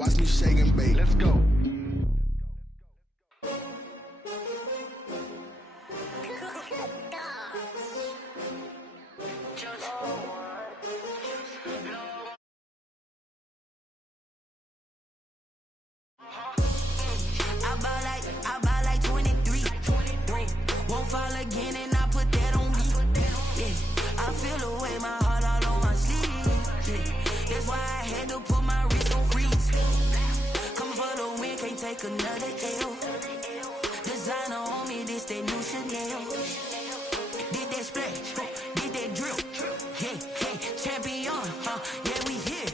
Watch me shake and bake. Let's go. I buy like 23. Won't fall again and I put that on me. Yeah, I feel the way, my heart all on my sleeve. Yeah, that's why I had to put my wrist on freeze. Coming for the win, can't take another L. Designer on me, this that new Chanel. Did that splash, did that drill. Yeah, champion, yeah, we here.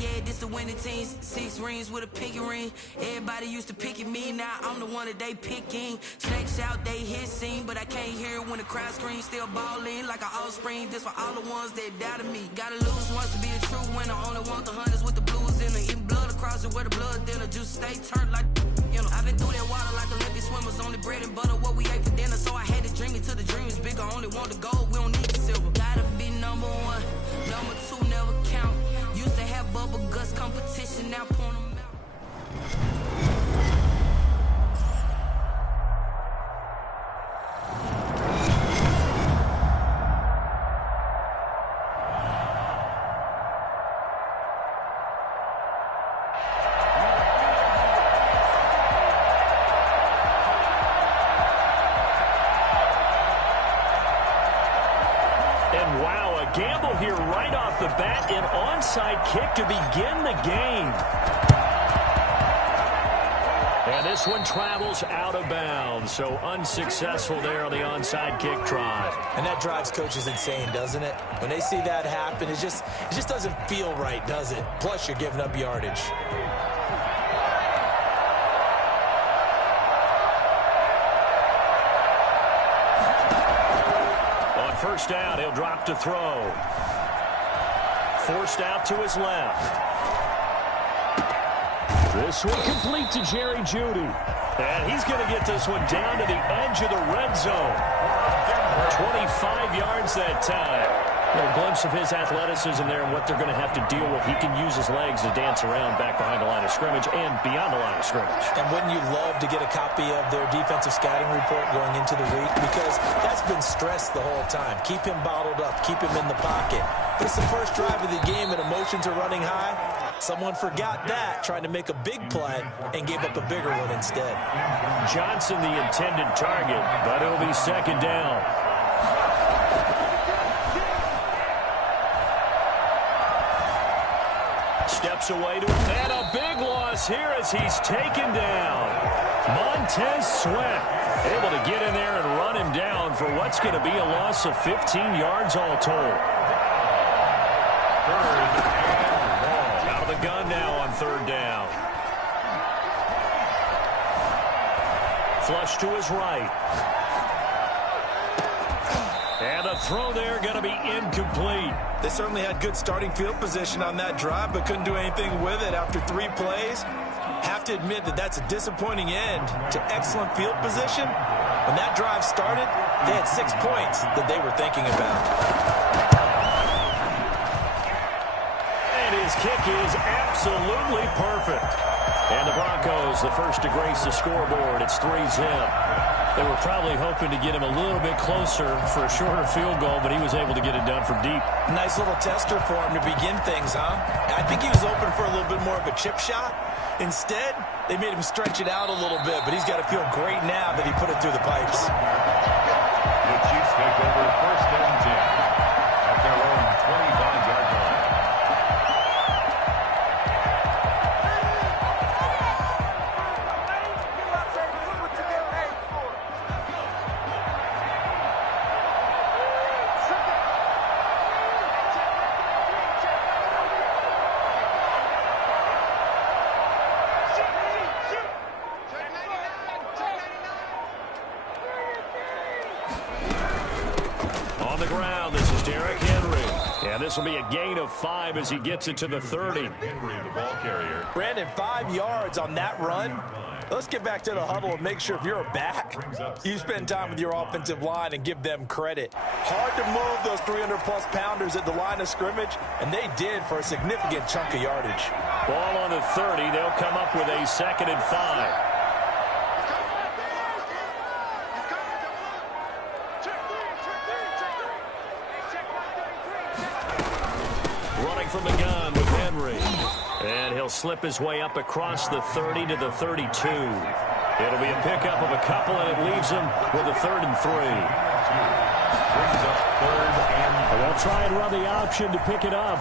Yeah, this the winning teams. 6 rings with a pinky ring. Everybody used to picking me, now I'm the one that they picking. Snakes out, they hissing, but I can't hear it when the crowd screams. Still balling like an offspring. This for all the ones that doubted me. Gotta lose once to be a true winner. Only want the hunters with the blues in it. Eating blood across it where the blood thinner. Juice stay turned like, you know. I've been through that water like Olympic swimmers. Only bread and butter, what we ate for dinner. So I had to dream it till the dream is bigger. Only want the gold, we don't need the silver. Gotta be number 1, number 2 never count. Used to have bubble guts competition, now point 'em out. And wow, a gamble here right off the bat, an onside kick to begin the game. And this one travels out of bounds, so unsuccessful there on the onside kick try. And that drives coaches insane, doesn't it? When they see that happen, it just doesn't feel right, does it? Plus, you're giving up yardage. On first down, he'll drop to throw. Forced out to his left. This one complete to Jerry Jeudy. And he's going to get this one down to the edge of the red zone. 25 yards that time. A little glimpse of his athleticism there and what they're going to have to deal with. He can use his legs to dance around back behind the line of scrimmage and beyond the line of scrimmage. And wouldn't you love to get a copy of their defensive scouting report going into the week? Because that's been stressed the whole time. Keep him bottled up. Keep him in the pocket. This is the first drive of the game and emotions are running high. Someone forgot that, trying to make a big play and gave up a bigger one instead. Johnson the intended target, but it'll be second down. Steps away to him, and a big loss here as he's taken down. Montez Sweat able to get in there and run him down for what's going to be a loss of 15 yards all told. Out of the gun now on third down. Flush to his right. And a throw there going to be incomplete. They certainly had good starting field position on that drive, but couldn't do anything with it after 3 plays. Have to admit that that's a disappointing end to excellent field position. When that drive started, they had 6 points that they were thinking about. And his kick is absolutely perfect. And the Broncos, the first to grace the scoreboard. It's 3-zip. They were probably hoping to get him a little bit closer for a shorter field goal, but he was able to get it done from deep. Nice little tester for him to begin things, huh? I think he was open for a little bit more of a chip shot. Instead, they made him stretch it out a little bit, but he's got to feel great now that he put it through the pipes. The Chiefs take over first down 10 at their own 25-yard line. On the ground, this is Derrick Henry. And this will be a gain of 5 as he gets it to the 30. Henry, the ball carrier. Brandon, 5 yards on that run. Let's get back to the huddle and make sure if you're a back, you spend time with your offensive line and give them credit. Hard to move those 300-plus pounders at the line of scrimmage, and they did for a significant chunk of yardage. Ball on the 30. They'll come up with a 2nd and 5. Running from the gun with Henry. And he'll slip his way up across the 30 to the 32. It'll be a pickup of a couple, and it leaves him with a 3rd and 3. Brings up 3rd and they'll try and run the option to pick it up.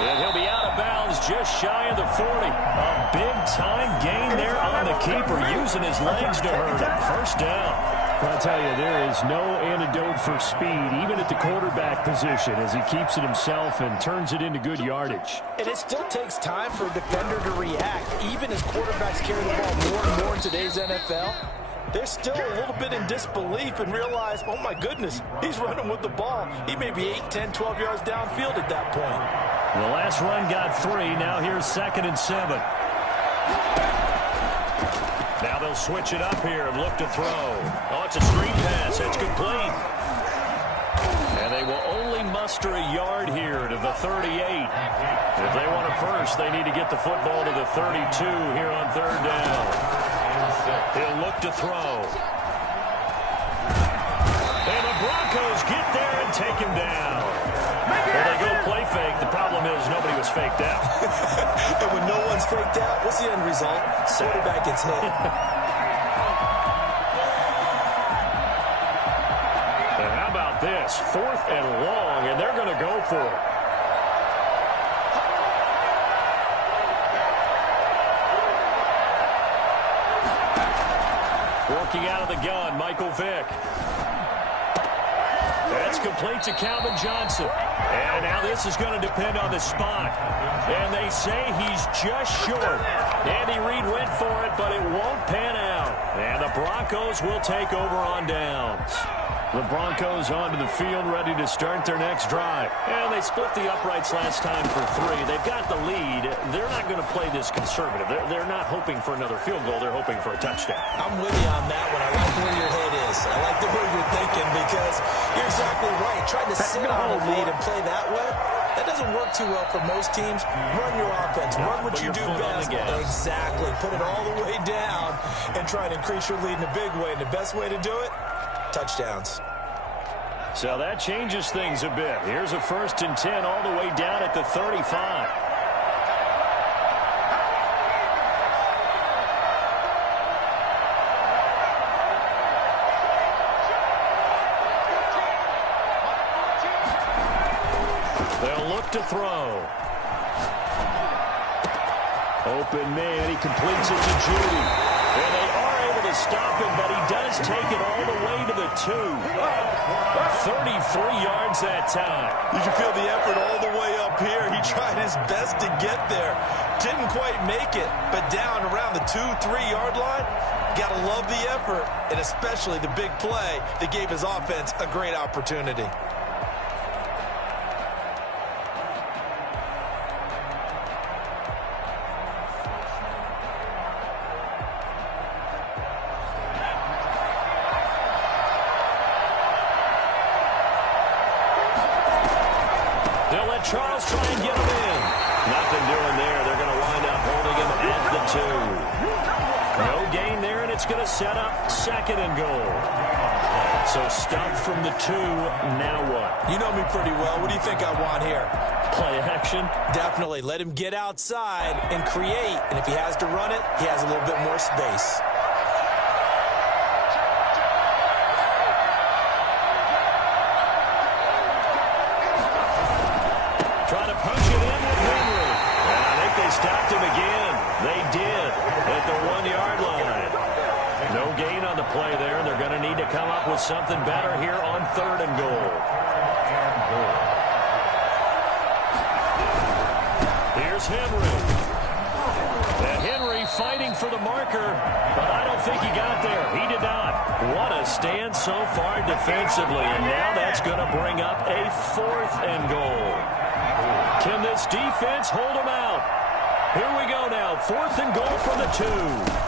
And he'll be out of bounds just shy of the 40. A big-time gain there on the keeper, using his legs to hurt him. First down. I'll tell you, there is no antidote for speed, even at the quarterback position, as he keeps it himself and turns it into good yardage. And it still takes time for a defender to react, even as quarterbacks carry the ball more and more in today's NFL. They're still a little bit in disbelief and realize, oh my goodness, he's running with the ball. He may be 8, 10, 12 yards downfield at that point. The last run got 3. Now here's 2nd and 7. Now they'll switch it up here and look to throw. Oh, it's a screen pass. It's complete. And they will only muster a yard here to the 38. If they want a first, they need to get the football to the 32 here on 3rd down. He'll look to throw. And the Broncos get there and take him down. Well, they go play fake. The problem is nobody was faked out. And when no one's faked out, what's the end result? Quarterback gets hit. And how about this? 4th and long, and they're going to go for it. Working out of the gun, Michael Vick. That's complete to Calvin Johnson. And now this is going to depend on the spot. And they say he's just short. Andy Reid went for it, but it won't pan out. And the Broncos will take over on downs. The Broncos onto the field, ready to start their next drive. And they split the uprights last time for 3. They've got the lead. They're not going to play this conservative. They're not hoping for another field goal. They're hoping for a touchdown. I'm with you on that one. I like where your head is. I like the way you're thinking, because you're exactly right. Trying to sit on a lead and play that way, that doesn't work too well for most teams. Run your offense. Run what you do best. Exactly. Put it all the way down and try and increase your lead in a big way. And the best way to do it, touchdowns. So that changes things a bit. Here's a 1st and 10 all the way down at the 35. They'll look to throw. Open man. He completes it to Judy. And they are able to stop him, but he does take it all the way to the 2. 33 yards that time. You can feel the effort all the way up here. He tried his best to get there. Didn't quite make it, but down around the 2-3 yard line. Gotta love the effort, and especially the big play that gave his offense a great opportunity. Charles try and get him in. Nothing doing there. They're going to wind up holding him at the 2. No gain there, and it's going to set up 2nd and goal. So stop from the 2. Now what? You know me pretty well. What do you think I want here? Play action? Definitely. Let him get outside and create. And if he has to run it, he has a little bit more space. Stopped him again. They did at the 1 yard line. No gain on the play there. They're going to need to come up with something better here on 3rd and goal. Here's Henry. And Henry fighting for the marker, but I don't think he got there. He did not. What a stand so far defensively, and now that's going to bring up a 4th and goal. Can this defense hold him out? Here we go now. 4th and goal from the 2.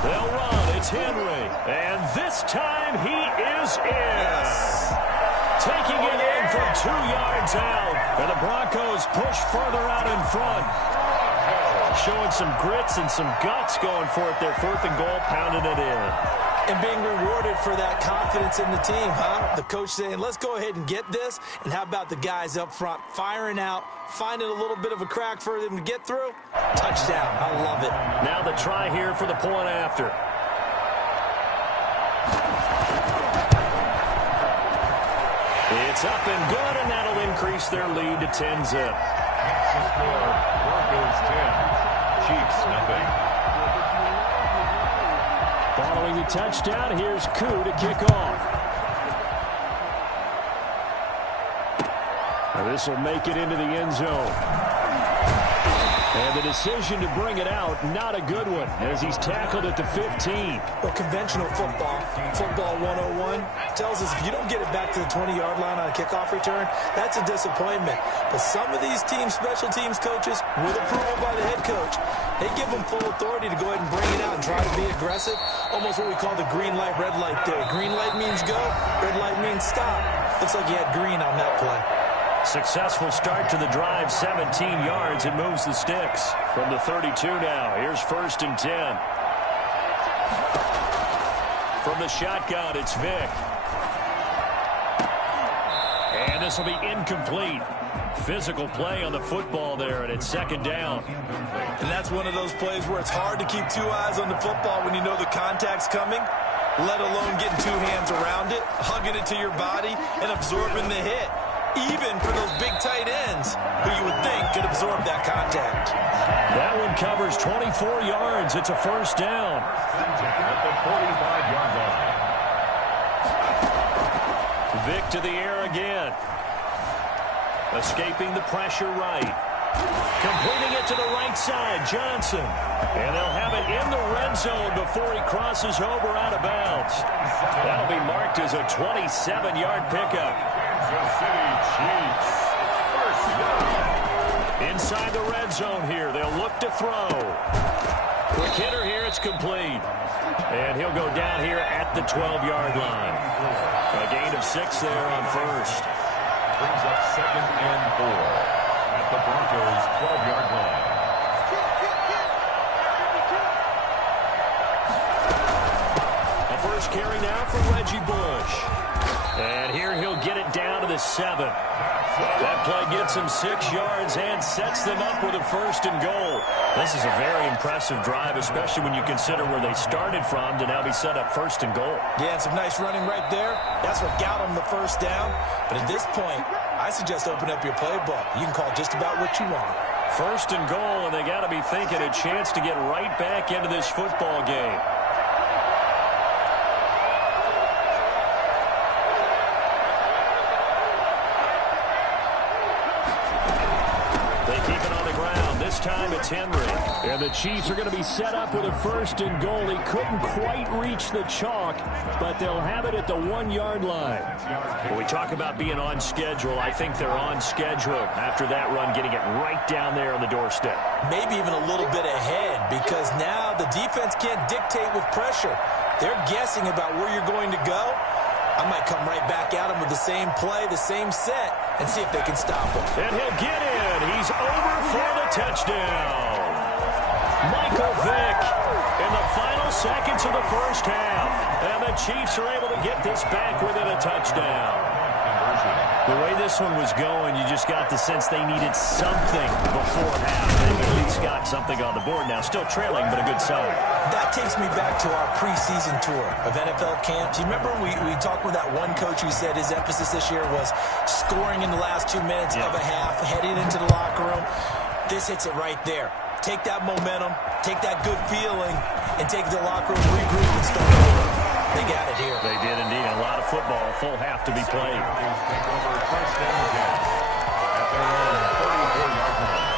They'll run. It's Henry. And this time he is in. Yes. Taking it in from 2 yards out. And the Broncos push further out in front. Showing some grits and some guts going for it. Their 4th and goal, pounding it in. And being rewarded for that confidence in the team, huh? The coach saying, let's go ahead and get this. And how about the guys up front firing out, finding a little bit of a crack for them to get through? Touchdown. I love it. Now the try here for the point after. It's up and good, and that'll increase their lead to 10-zip. That's the score. Broncos 10, Chiefs nothing. Following the touchdown, here's Koo to kick off. Now this will make it into the end zone. And the decision to bring it out, not a good one, as he's tackled at the 15. Well, conventional football 101, tells us if you don't get it back to the 20-yard line on a kickoff return, that's a disappointment. But some of these teams, special teams coaches, with approval by the head coach, they give them full authority to go ahead and bring it out and try to be aggressive, almost what we call the green light, red light theory. Green light means go, red light means stop. Looks like you had green on that play. Successful start to the drive, 17 yards. It moves the sticks. From the 32 now, here's 1st and 10. From the shotgun, it's Vick. And this will be incomplete. Physical play on the football there, and it's 2nd down. And that's one of those plays where it's hard to keep 2 eyes on the football when you know the contact's coming, let alone getting 2 hands around it, hugging it to your body, and absorbing the hit. Even for those big tight ends who you would think could absorb that contact. That one covers 24 yards. It's a 1st down. At the 45-yard line. Vick to the air again. Escaping the pressure right. Completing it to the right side, Johnson. And they'll have it in the red zone before he crosses over out of bounds. That'll be marked as a 27-yard pickup. Kansas City Chiefs. 1st down. Inside the red zone here, they'll look to throw. Quick hitter here, it's complete. And he'll go down here at the 12-yard line. A gain of 6 there on 1st. Brings up 2nd and 4 at the Broncos' 12-yard line. A first carry now for Reggie Bush. And here he'll get it down to the 7. That play gets him 6 yards and sets them up with a 1st and goal. This is a very impressive drive, especially when you consider where they started from to now be set up 1st and goal. Yeah, and some nice running right there. That's what got them the 1st down. But at this point, I suggest open up your playbook. You can call just about what you want. 1st and goal, and they got to be thinking a chance to get right back into this football game. This time it's Henry. And the Chiefs are going to be set up with a 1st and goal. He couldn't quite reach the chalk, but they'll have it at the 1-yard line. When we talk about being on schedule, I think they're on schedule after that run, getting it right down there on the doorstep. Maybe even a little bit ahead, because now the defense can't dictate with pressure. They're guessing about where you're going to go. I might come right back at him with the same play, the same set, and see if they can stop him. And he'll get in. He's over for the touchdown. Michael Vick in the final seconds of the 1st half. And the Chiefs are able to get this back within a touchdown. The way this one was going, you just got the sense they needed something before half. They've at least got something on the board now. Still trailing, but a good sign. That takes me back to our preseason tour of NFL camps. You remember we talked with that one coach who said his emphasis this year was scoring in the last 2 minutes of a half, heading into the locker room. This hits it right there. Take that momentum, take that good feeling, and take the locker room, regroup, and start over. They got it here. They did indeed. A lot of football, a full half to be played. Take over 1st and 10 at their own 34-yard line.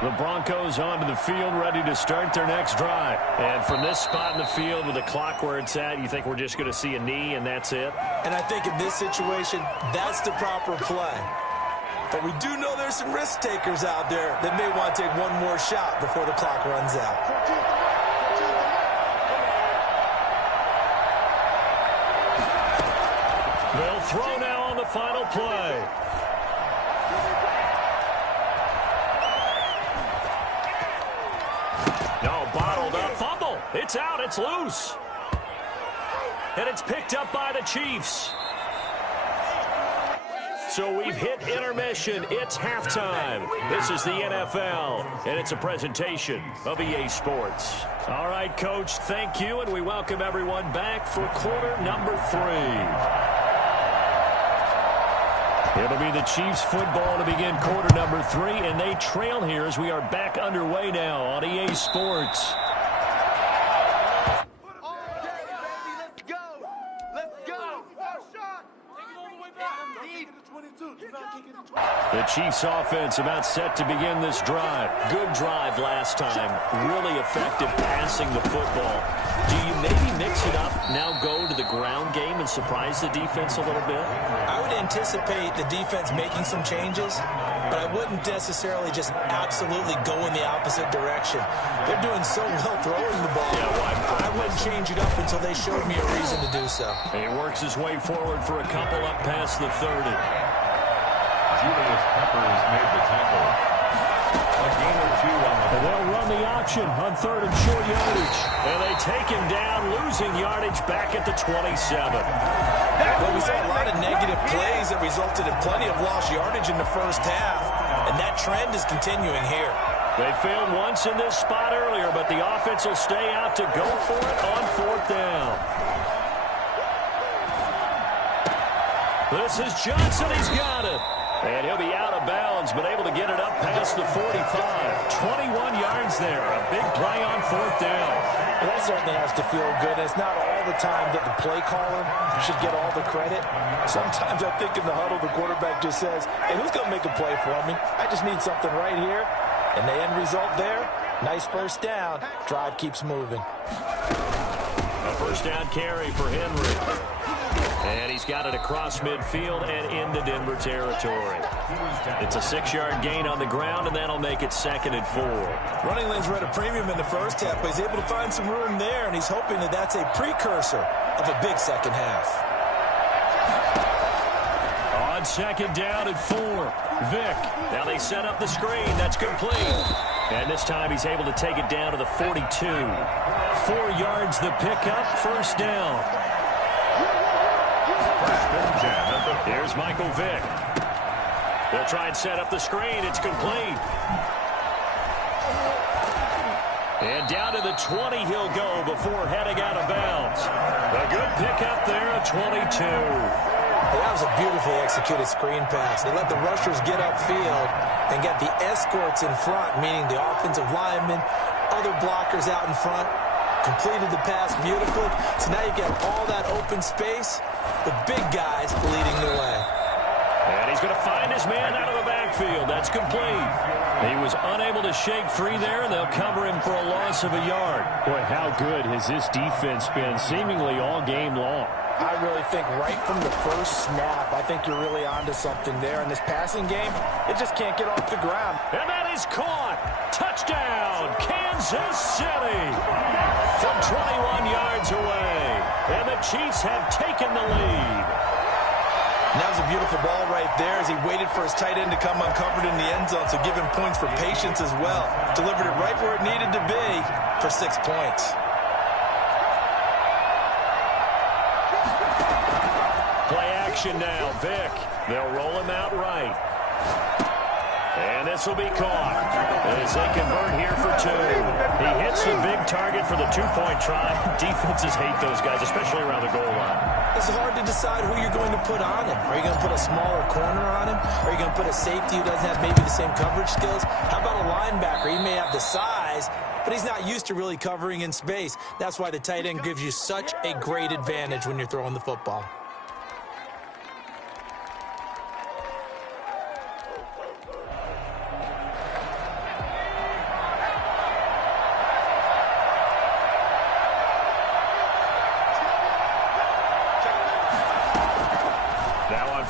The Broncos onto the field, ready to start their next drive. And from this spot in the field with the clock where it's at, you think we're just going to see a knee and that's it? And I think in this situation, that's the proper play. But we do know there's some risk takers out there that may want to take one more shot before the clock runs out. They'll throw now on the final play. No, bottled up. Fumble. It's out. It's loose. And it's picked up by the Chiefs. So we've hit intermission. It's halftime. This is the NFL, and it's a presentation of EA Sports. All right, Coach, thank you, and we welcome everyone back for quarter number 3. It'll be the Chiefs football to begin quarter number 3, and they trail here as we are back underway now on EA Sports. The Chiefs offense about set to begin this drive. Good drive last time. Really effective passing the football. Do you maybe mix it up, now go to the ground game and surprise the defense a little bit? I would anticipate the defense making some changes, but I wouldn't necessarily just absolutely go in the opposite direction. They're doing so well throwing the ball. Yeah, well, I wouldn't change it up until they showed me a reason to do so. He works his way forward for a couple up past the 30. Julius Peppers made the tackle. A gain or 2 on the and they'll run the option on 3rd and short yardage. And they take him down, losing yardage back at the 27. Well, we saw a lot of negative plays that resulted in plenty of lost yardage in the first half, and that trend is continuing here. They failed once in this spot earlier, but the offense will stay out to go for it on 4th down. This is Johnson. He's got it. And he'll be out of bounds, but able to get it up past the 45. 21 yards there. A big play on 4th down. Well, that certainly has to feel good. It's not all the time that the play caller should get all the credit. Sometimes I think in the huddle, the quarterback just says, hey, who's going to make a play for me? I just need something right here. And the end result there, nice first down. Drive keeps moving. A first down carry for Henry. And he's got it across midfield and into Denver territory. It's a 6-yard gain on the ground, and that'll make it 2nd and 4. Running lanes were at a premium in the first half, but he's able to find some room there, and he's hoping that that's a precursor of a big second half. On 2nd down and 4, Vick. Now they set up the screen. That's complete. And this time he's able to take it down to the 42. 4 yards the pickup, first down. Here's Michael Vick. They'll try and set up the screen. It's complete. And down to the 20 he'll go before heading out of bounds. A good pickup there at 22. That was a beautifully executed screen pass. They let the rushers get upfield and get the escorts in front, meaning the offensive linemen, other blockers out in front. Completed the pass beautifully. So now you get all that open space. The big guys leading the way. And he's going to find his man out of the backfield. That's complete. He was unable to shake free there, and they'll cover him for a loss of a yard. Boy, how good has this defense been seemingly all game long? I really think right from the first snap, I think you're really onto something there. In this passing game, it just can't get off the ground. And that is caught. Touchdown, Kansas City. From 21 yards away. And the Chiefs have taken the lead. And that was a beautiful ball right there as he waited for his tight end to come uncovered in the end zone, so give him points for patience as well. Delivered it right where it needed to be for 6 points. Play action now, Vick. They'll roll him out right. And this will be caught as they convert here for 2. He hits the big target for the 2-point try. Defenses hate those guys, especially around the goal line. It's hard to decide who you're going to put on him. Are you going to put a smaller corner on him? Are you going to put a safety who doesn't have maybe the same coverage skills? How about a linebacker? He may have the size, but he's not used to really covering in space. That's why the tight end gives you such a great advantage when you're throwing the football.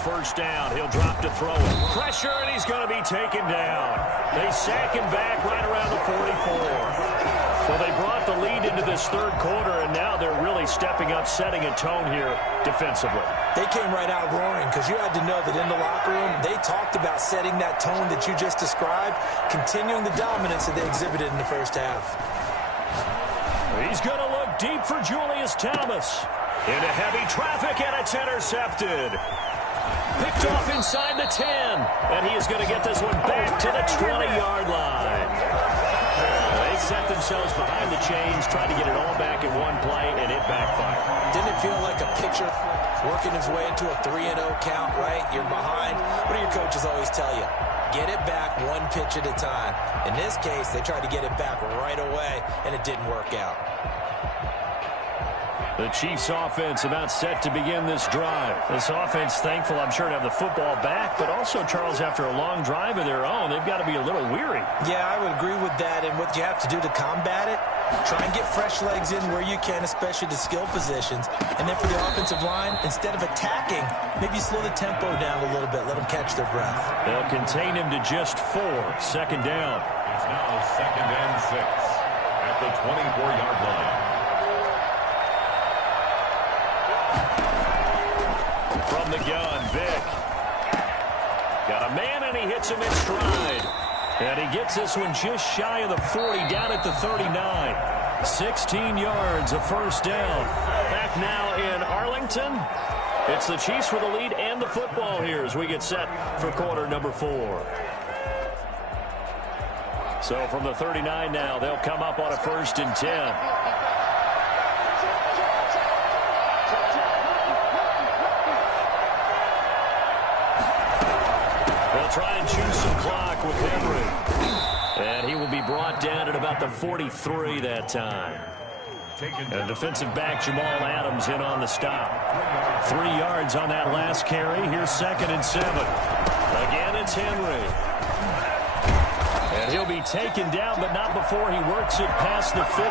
first down. He'll drop to throw it. Pressure, and he's going to be taken down. They sack him back right around the 44. Well, they brought the lead into this third quarter, and now they're really stepping up, setting a tone here defensively. They came right out roaring because you had to know that in the locker room, they talked about setting that tone that you just described, continuing the dominance that they exhibited in the first half. He's going to look deep for Julius Thomas. Into heavy traffic, and it's intercepted. Picked off inside the 10, and he is going to get this one back to the 20-yard line. They set themselves behind the chains, tried to get it all back in one play, and it backfired. Didn't it feel like a pitcher working his way into a 3-0 count, right? You're behind. What do your coaches always tell you? Get it back one pitch at a time. In this case, they tried to get it back right away, and it didn't work out. The Chiefs offense about set to begin this drive. This offense thankful, I'm sure, to have the football back, but also, Charles, after a long drive of their own, they've got to be a little weary. Yeah, I would agree with that, and what you have to do to combat it, try and get fresh legs in where you can, especially to skill positions. And then for the offensive line, instead of attacking, maybe slow the tempo down a little bit, let them catch their breath. They'll contain him to just 4. Second down. It's now 2nd and 6 at the 24-yard line. From the gun, Vick. Got a man, and he hits him in stride. And he gets this one just shy of the 40, down at the 39. 16 yards, a first down. Back now in Arlington. It's the Chiefs with the lead and the football here as we get set for quarter number 4. So from the 39 now, they'll come up on a 1st and 10. Try and choose some clock with Henry. And he will be brought down at about the 43 that time. And defensive back Jamal Adams in on the stop. 3 yards on that last carry. Here's 2nd and 7. Again, it's Henry. And he'll be taken down, but not before he works it past the 50.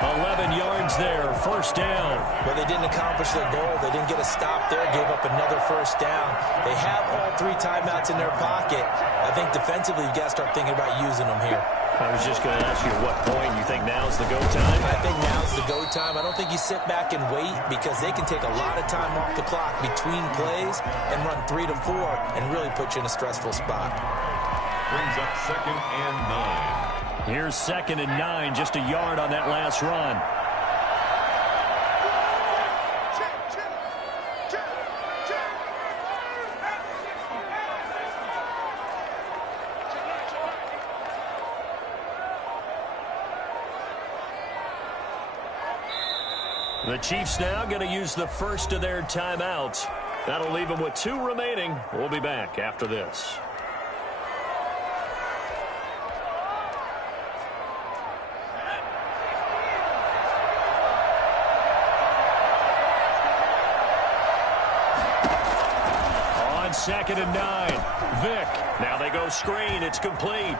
11 yards there, first down. Well, they didn't accomplish their goal. They didn't get a stop there, gave up another first down. They have all 3 timeouts in their pocket. I think defensively, you've got to start thinking about using them here. I was just going to ask you at what point you think now's the go time? I think now's the go time. I don't think you sit back and wait because they can take a lot of time off the clock between plays and run 3 to 4 and really put you in a stressful spot. Brings up 2nd and 9. Here's 2nd and 9, just a yard on that last run. The Chiefs now going to use the first of their timeouts. That'll leave them with 2 remaining. We'll be back after this. On 2nd and 9, Vick. Now they go screen. It's complete.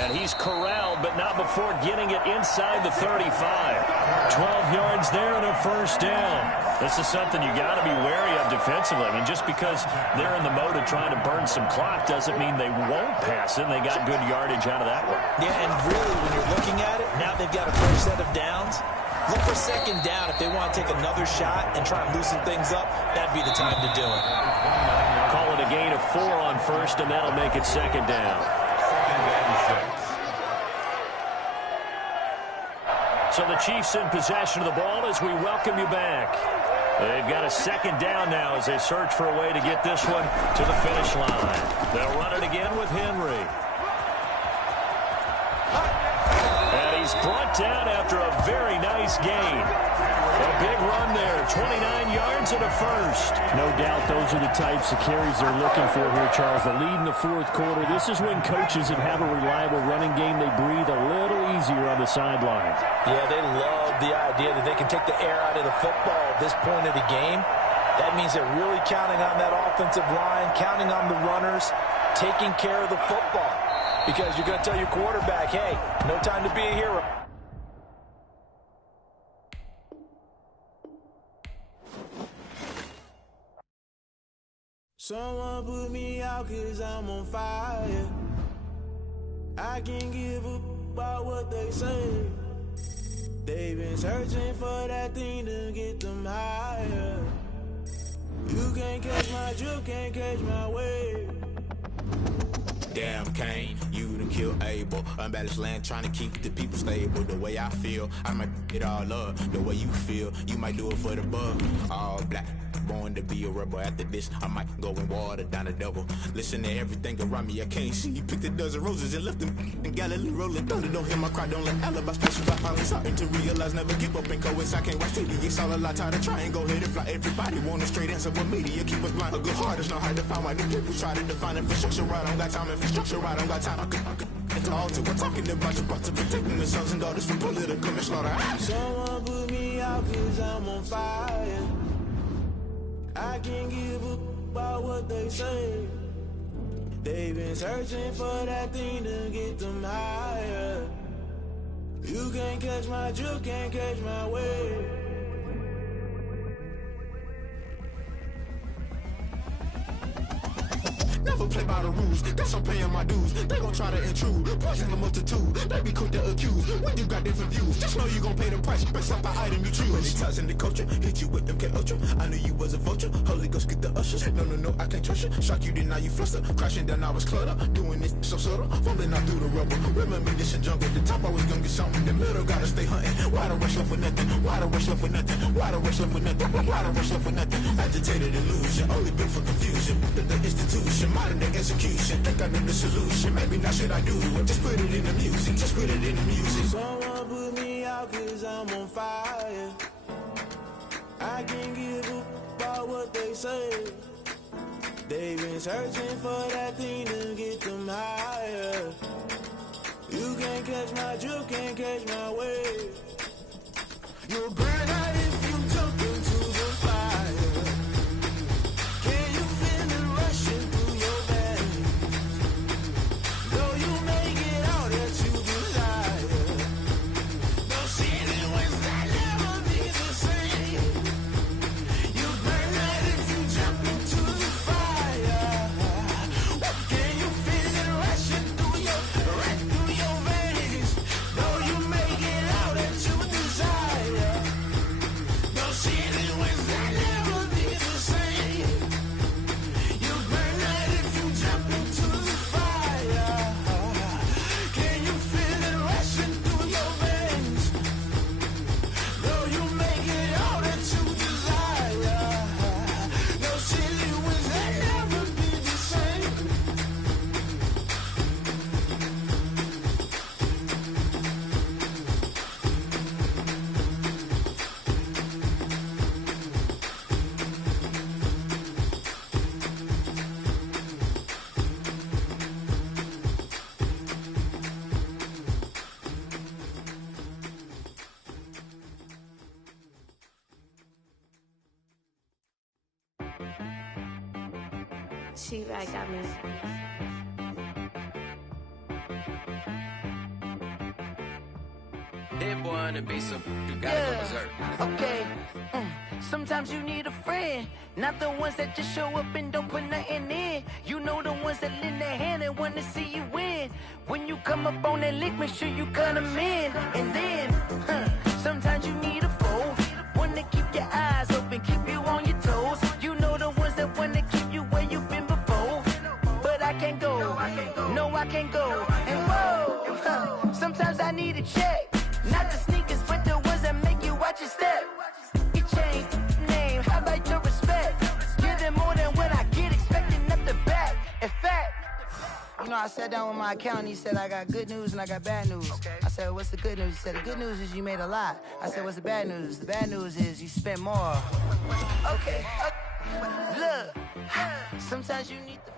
And he's corralled, but not before getting it inside the 35. 12 yards there and a first down. This is something you got to be wary of defensively. I mean, just because they're in the mode of trying to burn some clock doesn't mean they won't pass it. And they got good yardage out of that one. Yeah, and really, when you're looking at it, now they've got a fresh set of downs. Look for 2nd down. If they want to take another shot and try and loosen things up, that'd be the time to do it. Call it a gain of 4 on first, and that'll make it 2nd down. 2nd and 6. So the Chiefs in possession of the ball as we welcome you back. They've got a 2nd down now as they search for a way to get this one to the finish line. They'll run it again with Henry. And he's brought down after a very nice gain. A big run there, 29 yards and a first. No doubt those are the types of carries they're looking for here, Charles. The lead in the 4th quarter. This is when coaches that have a reliable running game, they breathe a little easier on the sideline. Yeah, they love the idea that they can take the air out of the football at this point of the game. That means they're really counting on that offensive line, counting on the runners, taking care of the football. Because you're going to tell your quarterback, hey, no time to be a hero. Someone put me out 'cause I'm on fire. I can't give up about what they say. They've been searching for that thing to get them higher. You can't catch my drift, can't catch my wave. Damn, Kane, you done killed Abel. Unbalanced land, trying to keep the people stable. The way I feel, I might get all up. The way you feel, you might do it for the bug. All black, born to be a rebel. After this, I might go and water down the devil. Listen to everything around me, I can't see. You picked a dozen roses and left them in Galilee rolling thunder. Don't hear my cry, don't let alibi specials. I finally starting to realize, never give up and coincide. Can't watch TV, it's all a lot. Tired of trying, go ahead and fly. Everybody want a straight answer, but media keep us blind. A good heart is not hard to find. Why do people try to define infrastructure right? I don't got time, infrastructure right, I don't got time. I could into altar, we're talking about you, about to protecting the sons and daughters from political slaughter. Someone put me out 'cause I'm on fire. I can't give up about what they say. They've been searching for that thing to get them higher. You can't catch my drift, can't catch my wave. Never play by the rules, guess I'm paying my dues. They gon' try to intrude, poison the multitude. They be quick to accuse, when you got different views. Just know you gon' pay the price, based off the item you choose. Many times in the culture, hit you with them K-Ultra. I knew you was a vulture, Holy Ghost get the ushers. No, I can't trust you. Shock you, then now you fluster. Crashing down, I was cluttered. Doing this so subtle, falling out through the rubble. Remember this in jungle, the top always gonna get something. The middle gotta stay hunting. Why the rush left for nothing? Why the rush left for nothing? Why the rush left for nothing? Why the rush left for nothing? Agitated illusion, only built for confusion. The institution, modern day execution. Think I know the solution, maybe not should I do it. Just put it in the music, just put it in the music. Someone put me out 'cause I'm on fire. I can't give up about what they say. They've been searching for that thing to get them higher. You can't catch my drift, can't catch my wave. You'll burn out if you jump into the fire. Can you feel it rushing through your veins? Though you may get all that you desire, no ceiling wins that never be the same. You burn out if you jump into the fire. Can you feel it rushing through your veins? Though you may get all that you desire, no ceiling wins that never be the same. You burn out if you jump into the fire. Can you feel it rushing through your veins? Though you may get all that you desire, no ceiling wins that never be the same. She right got me. That boy on the beat, so you gotta go berserk. Okay. Sometimes you need a friend, not the ones that just show up and don't put nothing in. You know the ones that lend their hand and want to see you win. When you come up on that lick, make sure you cut them in. And then, sometimes you need a foe, one to keep your eyes open, keep you on your toes. You know the ones that want to keep you where you've been before. But I can't go, no I can't go. And whoa, sometimes I need a check. Not the sneakers, but the ones that make you watch your step. You change name, how about your respect? Give them more than what I get, expecting nothing back. In fact, you know, I sat down with my accountant, he said I got good news and I got bad news. I said, what's the good news? He said, the good news is you made a lot. I said, what's the bad news? The bad news is you spent more. Okay, look, sometimes you need the...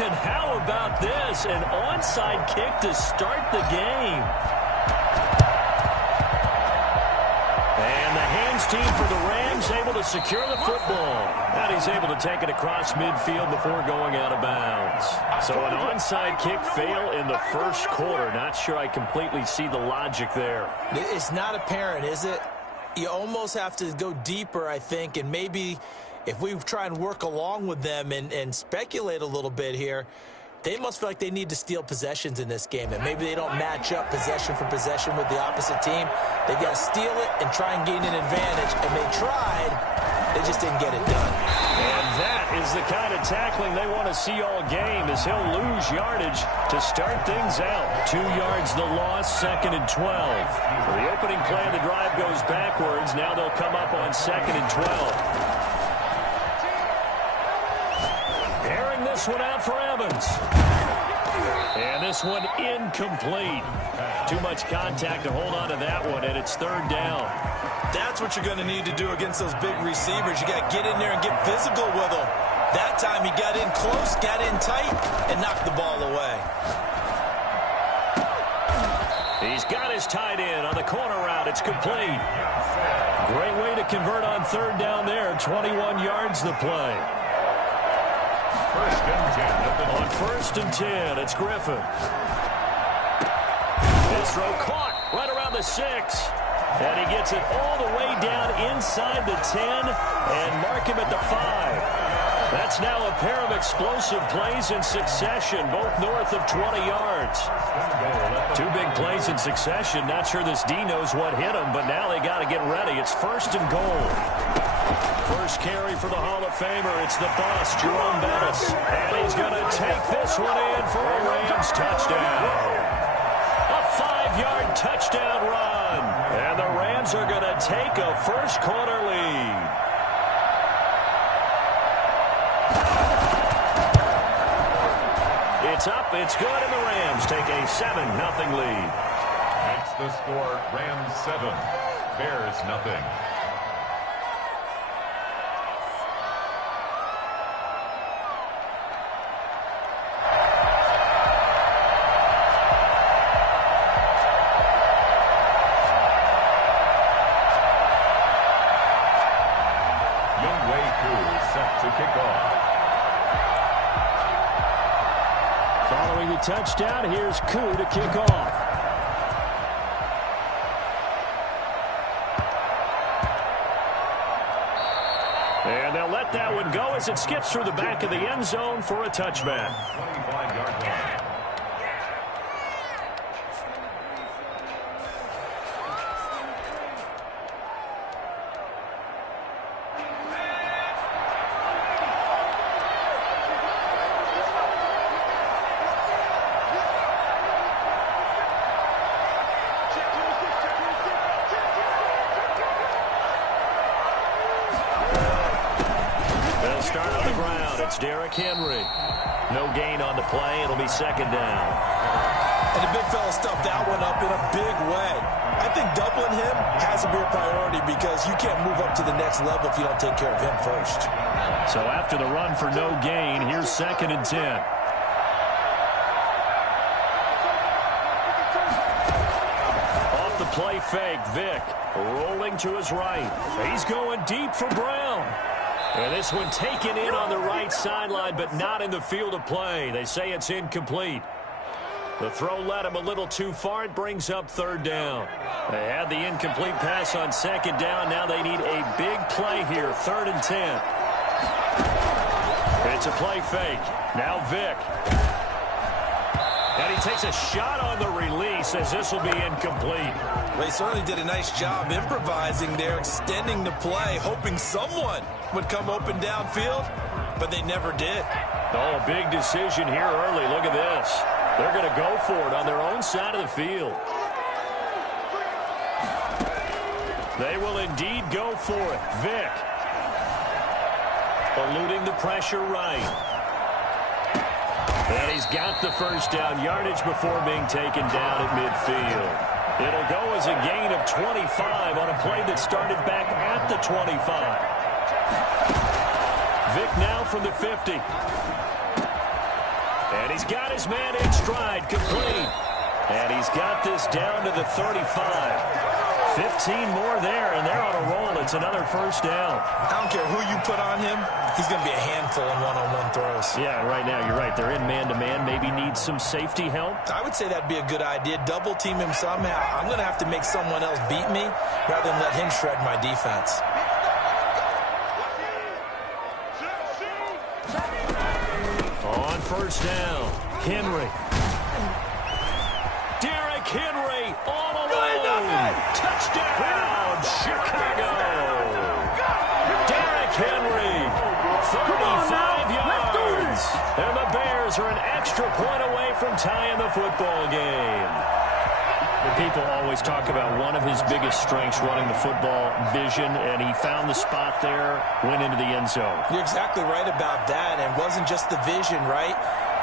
And how about this? An onside kick to start the game. And the hands team for the Rams able to secure the football. And he's able to take it across midfield before going out of bounds. So an onside kick fail in the first quarter. Not sure I completely see the logic there. It's not apparent, is it? You almost have to go deeper, I think, and maybe if we try and work along with them and speculate a little bit here, they must feel like they need to steal possessions in this game, and maybe they don't match up possession for possession with the opposite team. They've got to steal it and try and gain an advantage, and they tried. They just didn't get it done. And that is the kind of tackling they want to see all game, as he'll lose yardage to start things out. 2 yards the loss, 2nd and 12. So the opening play of the drive goes backwards. Now they'll come up on 2nd and 12. Airing this one out for Evans. And this one incomplete. Too much contact to hold on to that one, and it's 3rd down. That's what you're going to need to do against those big receivers. You got to get in there and get physical with them. That time he got in close, got in tight, and knocked the ball away. He's got his tight end on the corner route. It's complete. Great way to convert on 3rd down there. 21 yards the play. 1st and 10. On 1st and 10, it's Griffin. His throw caught right around the 6. And he gets it all the way down inside the 10 and mark him at the 5. That's now a pair of explosive plays in succession, both north of 20 yards. 2 big plays in succession. Not sure this D knows what hit him, but now they got to get ready. It's 1st and goal. First carry for the Hall of Famer. It's the boss, Jerome Bettis. And he's going to take this one in for a Rams touchdown. A 5-yard touchdown run. And the Rams are going to take a first quarter lead. It's up, it's good, and the Rams take a 7-0 lead. That's the score. Rams 7, Bears nothing. Following the touchdown, here's Koo to kick off. And they'll let that one go as it skips through the back of the end zone for a touchback. 25-yard line. Derrick Henry. No gain on the play. It'll be 2nd down. And the big fella stuffed that one up in a big way. I think doubling him has to be a priority because you can't move up to the next level if you don't take care of him first. So after the run for no gain, here's 2nd and 10. Off the play fake, Vick rolling to his right. He's going deep for Brown. And this one taken in on the right sideline, but not in the field of play. They say it's incomplete. The throw led him a little too far. It brings up 3rd down. They had the incomplete pass on 2nd down. Now they need a big play here, 3rd and 10. It's a play fake. Now Vick. And he takes a shot on the release as this will be incomplete. Well, he certainly did a nice job improvising there, extending the play, hoping someone would come open downfield, but they never did. Oh, big decision here early. Look at this. They're going to go for it on their own side of the field. They will indeed go for it. Vick. Eluding the pressure right. And he's got the first down yardage before being taken down at midfield. It'll go as a gain of 25 on a play that started back at the 25. Vick now from the 50. And he's got his man in stride, complete. And he's got this down to the 35. 15 more there, and they're on a roll. It's another first down. I don't care who you put on him. He's going to be a handful in one-on-one throws. Yeah, right now, you're right. They're in man-to-man. Maybe need some safety help. I would say that'd be a good idea. Double team him somehow. I'm going to have to make someone else beat me rather than let him shred my defense. On first down, Henry. Derrick Henry all alone. Touchdown, Chicago. Derrick Henry, 35 yards. And the Bears are an extra point away from tying the football game. People always talk about one of his biggest strengths running the football, vision, and he found the spot there, went into the end zone. You're exactly right about that, and it wasn't just the vision, right?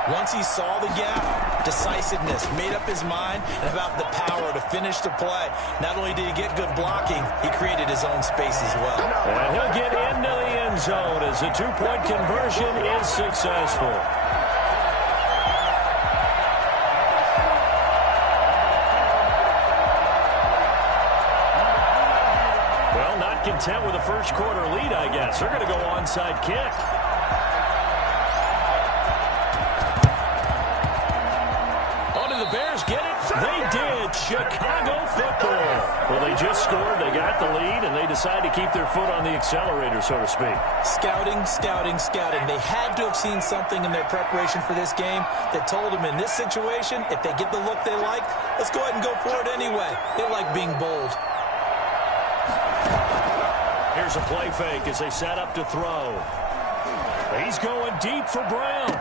Once he saw the gap, decisiveness, made up his mind, and about the power to finish the play. Not only did he get good blocking, he created his own space as well. And he'll get into the end zone as the two-point conversion is successful. Well, not content with a first-quarter lead, I guess. They're going to go onside kick. Bears get it? They did. Chicago football. Well, they just scored. They got the lead, and they decide to keep their foot on the accelerator, so to speak. Scouting, scouting, scouting. They had to have seen something in their preparation for this game that told them in this situation, if they get the look they like, let's go ahead and go for it anyway. They like being bold. Here's a play fake as they set up to throw. He's going deep for Brown.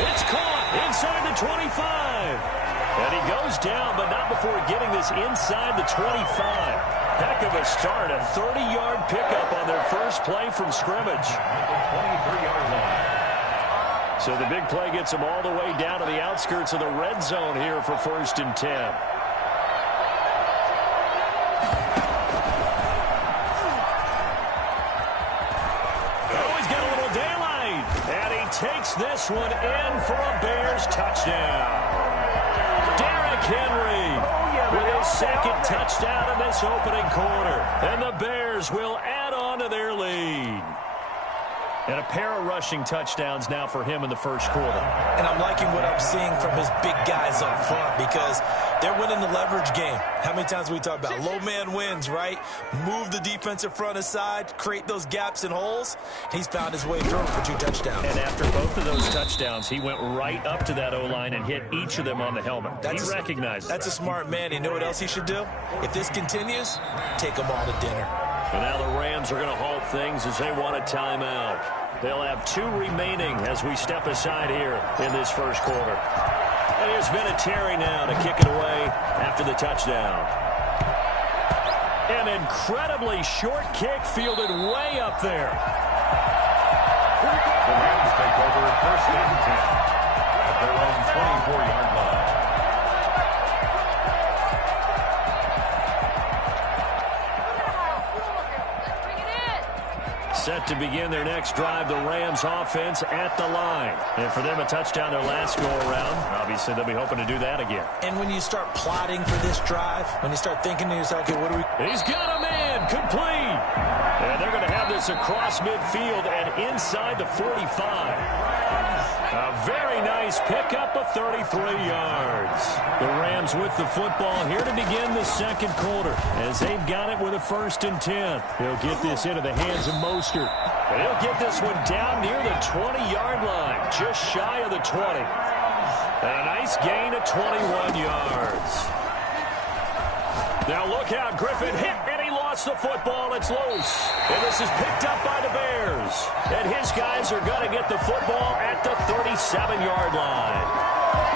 It's caught inside the 25. And he goes down, but not before getting this inside the 25. Heck of a start, a 30-yard pickup on their first play from scrimmage. So the big play gets them all the way down to the outskirts of the red zone here for 1st and 10. Oh, he's got a little daylight. And he takes this one in for a Bears touchdown. Derrick Henry with his second touchdown in this opening quarter. And the Bears will add on to their lead. And a pair of rushing touchdowns now for him in the first quarter. And I'm liking what I'm seeing from his big guys up front because they're winning the leverage game. How many times we talk about low man wins, right? Move the defensive front aside, create those gaps and holes. He's found his way through for 2 touchdowns. And after both of those touchdowns, he went right up to that O-line and hit each of them on the helmet. He recognized that's a smart man. You know what else he should do? If this continues, take them all to dinner. And now the Rams are going to halt things as they want a timeout. They'll have 2 remaining as we step aside here in this first quarter. And here's Vinatieri now to kick it away after the touchdown. An incredibly short kick fielded way up there. The Rams take over 1st and 10 at their own 24-yard line. Set to begin their next drive, the Rams offense at the line. And for them, a touchdown their last go-around. Obviously, they'll be hoping to do that again. And when you start plotting for this drive, when you start thinking to yourself, okay, what do we... He's got a man, complete. And they're going to have this across midfield and inside the 45. A very nice pickup of 33 yards. The Rams with the football here to begin the second quarter as they've got it with a 1st and 10. They'll get this into the hands of Mostert. And he'll get this one down near the 20-yard line, just shy of the 20. And a nice gain of 21 yards. Now look out, Griffin hit, and he lost the football. It's loose. And this is picked up by the Bears. And his guys are going to get the football at the 37-yard line.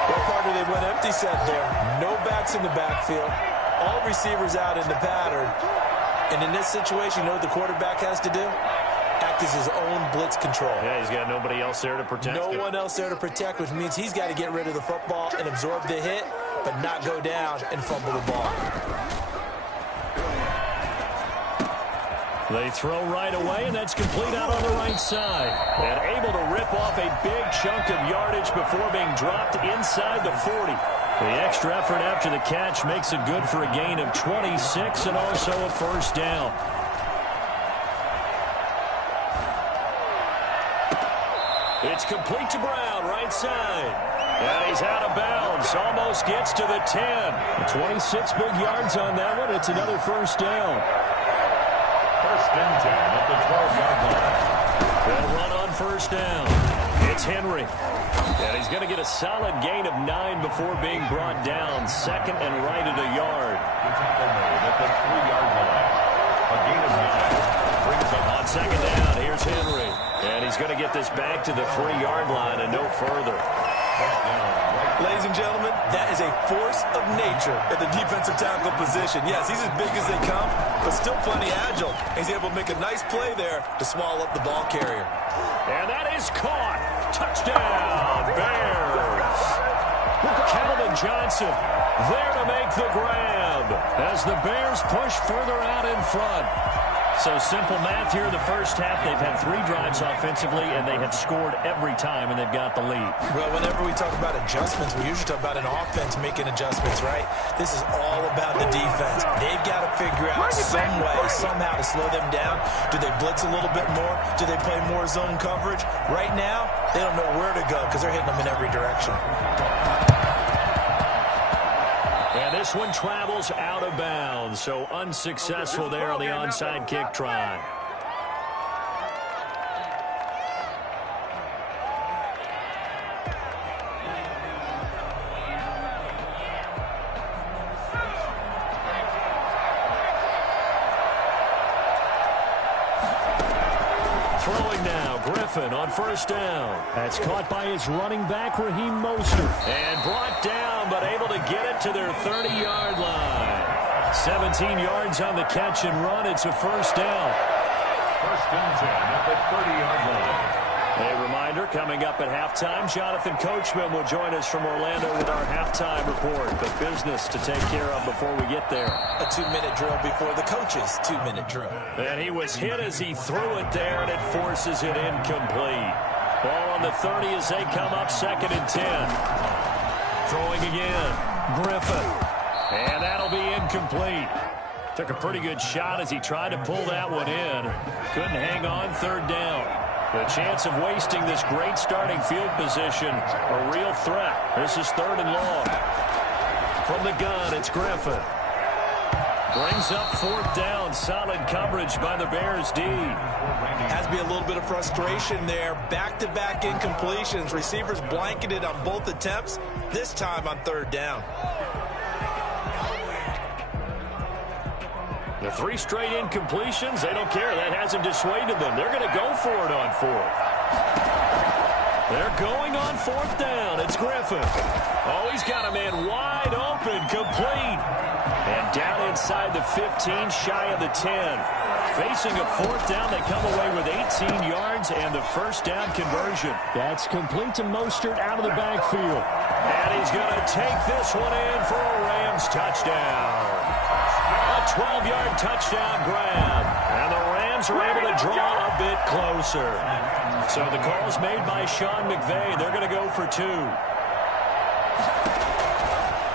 Well, partner, they went empty set there. No backs in the backfield. All receivers out in the pattern. And in this situation, you know what the quarterback has to do? Act as his own blitz control. Yeah, he's got nobody else there to protect him. No one else there to protect, which means he's got to get rid of the football and absorb the hit, but not go down and fumble the ball. They throw right away, and that's complete out on the right side. And able to rip off a big chunk of yardage before being dropped inside the 40. The extra effort after the catch makes it good for a gain of 26 and also a first down. It's complete to Brown, right side. And he's out of bounds. Almost gets to the 10. 26 big yards on that one. It's another first down. First and 10 at the 12-yard line. They'll run on first down. It's Henry. And he's going to get a solid gain of 9 before being brought down. Second and right at a yard. The tackle made at the 3-yard line. A gain of 9 brings up on second down. Here's Henry. And he's going to get this back to the 3-yard line and no further. Ladies and gentlemen, that is a force of nature at the defensive tackle position. Yes, he's as big as they come, but still plenty agile. He's able to make a nice play there to swallow up the ball carrier. And that is caught. Touchdown, Bears. Calvin Johnson there to make the grab as the Bears push further out in front. So simple math here in the first half. They've had 3 drives offensively, and they have scored every time, and they've got the lead. Well, whenever we talk about adjustments, we usually talk about an offense making adjustments, right? This is all about the defense. They've got to figure out some way, somehow to slow them down. Do they blitz a little bit more? Do they play more zone coverage? Right now, they don't know where to go because they're hitting them in every direction. And this one travels out of bounds, so unsuccessful there on the onside kick try. Throwing now, Griffin on first down. That's caught by his running back, Raheem Mostert. And brought down, but able to get it to their 30-yard line. 17 yards on the catch and run. It's a first down. First and 10 at the 30-yard line. A reminder, coming up at halftime, Jonathan Coachman will join us from Orlando with our halftime report. But business to take care of before we get there. A 2-minute drill before the coach's 2-minute drill. And he was hit as he threw it there, and it forces it incomplete. Ball on the 30 as they come up second and 10. Throwing again, Griffin. And that'll be incomplete. Took a pretty good shot as he tried to pull that one in. Couldn't hang on, third down. The chance of wasting this great starting field position, a real threat. This is third and long. From the gun, it's Griffin. Brings up fourth down. Solid coverage by the Bears D. Has to be a little bit of frustration there. Back-to-back incompletions. Receivers blanketed on both attempts, this time on third down. The 3 straight incompletions, they don't care. That hasn't dissuaded them. They're going to go for it on fourth. They're going on fourth down. It's Griffin. Oh, he's got a man wide open, complete. And down inside the 15, shy of the 10. Facing a fourth down, they come away with 18 yards and the first down conversion. That's complete to Mostert out of the backfield. And he's going to take this one in for a Rams touchdown. A 12-yard touchdown grab. And the Rams are able to draw a bit closer. So the call's made by Sean McVay. They're going to go for 2.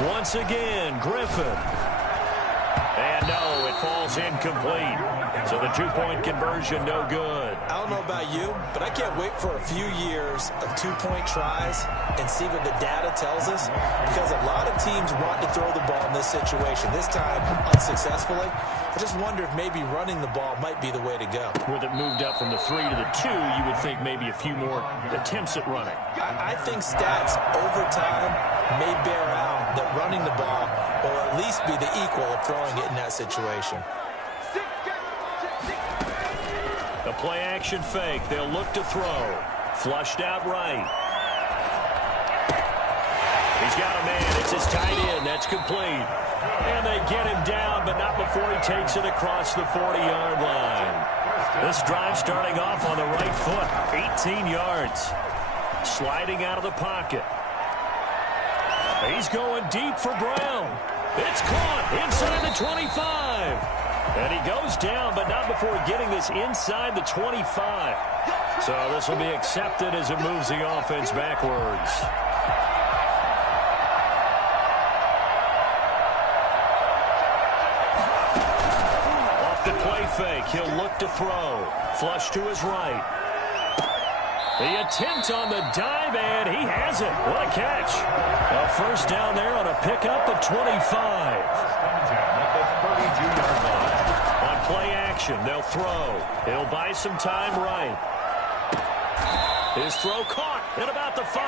Once again, Griffin. And no, it falls incomplete. So the 2-point conversion, no good. I don't know about you, but I can't wait for a few years of 2-point tries and see what the data tells us. Because a lot of teams want to throw the ball in this situation. This time, unsuccessfully. I just wonder if maybe running the ball might be the way to go. With it moved up from the 3 to the 2, you would think maybe a few more attempts at running. I think stats over time may bear out that running the ball will at least be the equal of throwing it in that situation. The play-action fake. They'll look to throw. Flushed out right. He's got a man. It's his tight end. That's complete. And they get him down, but not before he takes it across the 40-yard line. This drive starting off on the right foot. 18 yards. Sliding out of the pocket. He's going deep for Brown. It's caught inside the 25. And he goes down, but not before getting this inside the 25. So this will be accepted as it moves the offense backwards. Off the play fake, he'll look to throw. Flush to his right. The attempt on the dive, and he has it. What a catch. A first down there on a pickup of 25. On play action, they'll throw. He'll buy some time right. His throw caught at about the 5.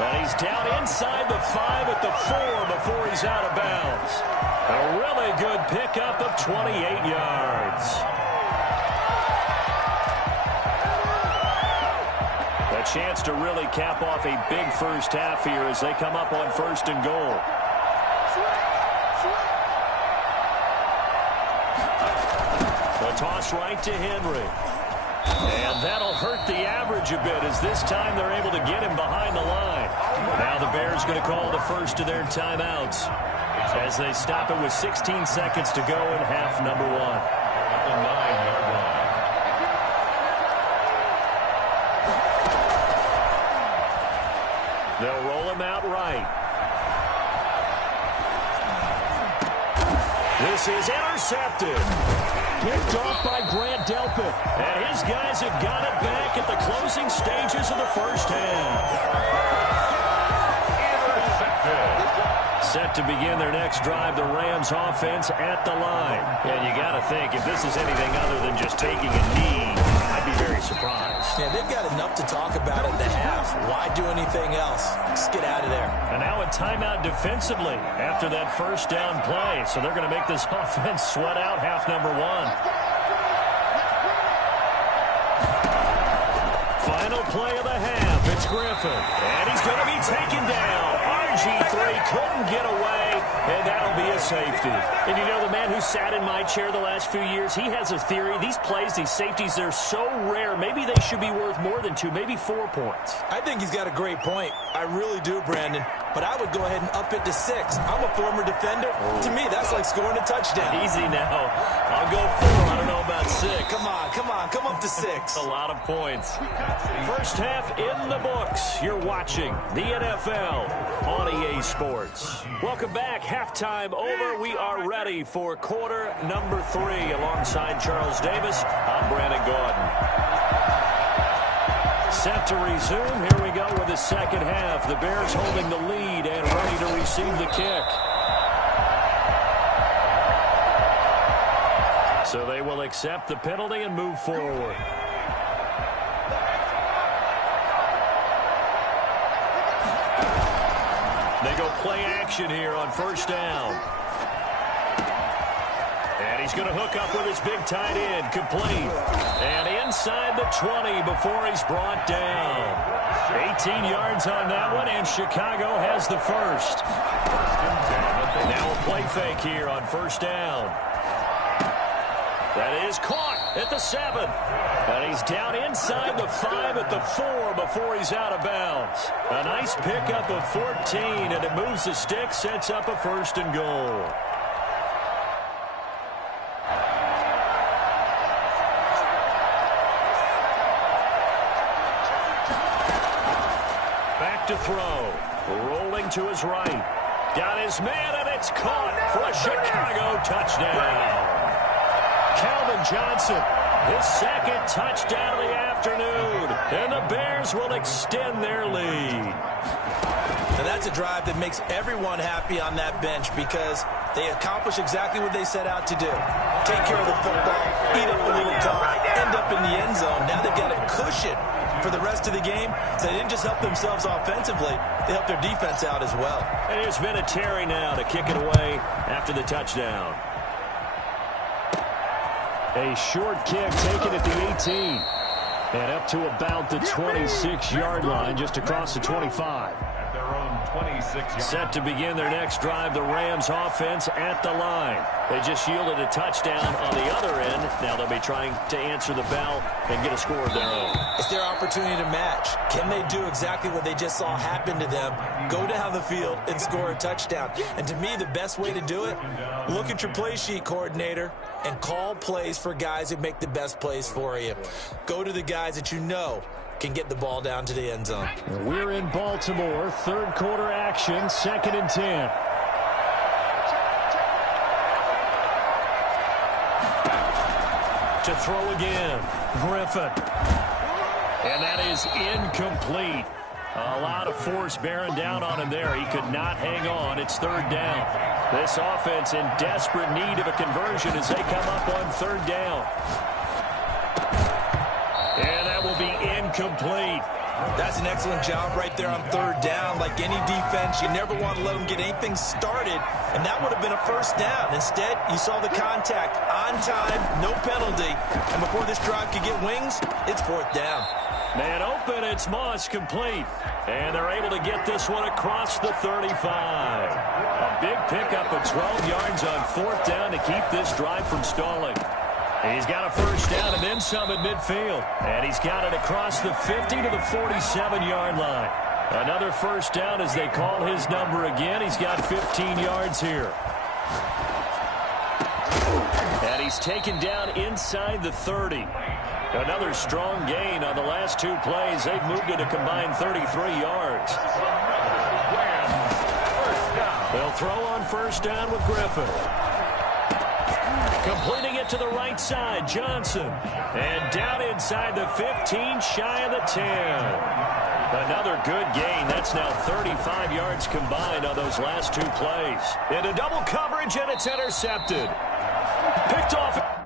And he's down inside the 5 at the 4 before he's out of bounds. A really good pickup of 28 yards. A chance to really cap off a big first half here as they come up on 1st and goal. The toss right to Henry. And that'll hurt the average a bit as this time they're able to get him behind the line. Now the Bears going to call the first of their timeouts as they stop it with 16 seconds to go in half number 1. At the 9-yard line. They'll roll him out right. This is intercepted. Picked off by Grant Delpit. And his guys have got it back at the closing stages of the first half. Intercepted. Set to begin their next drive, the Rams offense at the line. And you got to think, if this is anything other than just taking a knee, I'd be very surprised. Yeah, they've got enough to talk about in the half. Why do anything else? Just get out of there. And now a timeout defensively after that first down play. So they're going to make this offense sweat out half number 1. Final play of the half. It's Griffin. And he's going to be taken down. RG3 couldn't get away, and that'll be a safety. And you know, the man who sat in my chair the last few years, he has a theory. These plays, these safeties, they're so rare. Maybe they should be worth more than 2, maybe 4 points. I think he's got a great point. I really do, Brandon. But I would go ahead and up it to 6. I'm a former defender. To me, that's like scoring a touchdown. Easy now. I'll go 4. I don't know about 6. Come on. Come up to 6. A lot of points. First half in the books. You're watching the NFL on EA Sports. Welcome back. Halftime over. We are ready for quarter number 3. Alongside Charles Davis, I'm Brandon Gordon. Set to resume. Here we go with the second half. The Bears holding the lead and ready to receive the kick. So they will accept the penalty and move forward. They go play action here on first down. And he's going to hook up with his big tight end, complete. And inside the 20 before he's brought down. 18 yards on that one, and Chicago has the first. Now a play fake here on first down. That is caught at the 7. And he's down inside the 5 at the 4 before he's out of bounds. A nice pickup of 14, and it moves the stick, sets up a 1st and goal. Back to throw. Rolling to his right. Got his man, and it's caught for a Chicago touchdown. Calvin Johnson, his second touchdown of the afternoon. And the Bears will extend their lead. And that's a drive that makes everyone happy on that bench because they accomplish exactly what they set out to do. Take care of the football, eat up a little time, end up in the end zone. Now they've got a cushion for the rest of the game. So they didn't just help themselves offensively, they helped their defense out as well. And here's Vinatieri now to kick it away after the touchdown. A short kick taken at the 18. And up to about the 26-yard line, just across the 25. At their own 26 yards. Set to begin their next drive, the Rams offense at the line. They just yielded a touchdown on the other end. Now they'll be trying to answer the bell and get a score of their own. It's their opportunity to match. Can they do exactly what they just saw happen to them? Go down the field and score a touchdown. And to me, the best way to do it, look at your play sheet, coordinator, and call plays for guys who make the best plays for you. Go to the guys that you know can get the ball down to the end zone. We're in Baltimore. Third quarter action, 2nd and 10. To throw again, Griffin. And that is incomplete. A lot of force bearing down on him there. He could not hang on. It's 3rd down. This offense in desperate need of a conversion as they come up on 3rd down. And that will be incomplete. That's an excellent job right there on 3rd down. Like any defense, you never want to let them get anything started, and that would have been a 1st down. Instead, you saw the contact on time, no penalty, and before this drive could get wings, it's 4th down. Man open, it's Moss complete. And they're able to get this one across the 35. A big pickup of 12 yards on 4th down to keep this drive from stalling. He's got a 1st down and then some at midfield. And he's got it across the 50 to the 47-yard line. Another 1st down as they call his number again. He's got 15 yards here. And he's taken down inside the 30. Another strong gain on the last 2 plays. They've moved it a combined 33 yards. They'll throw on 1st down with Griffin. Completing it to the right side, Johnson. And down inside the 15, shy of the 10. Another good gain. That's now 35 yards combined on those last 2 plays. Into double coverage, and it's intercepted. Picked off.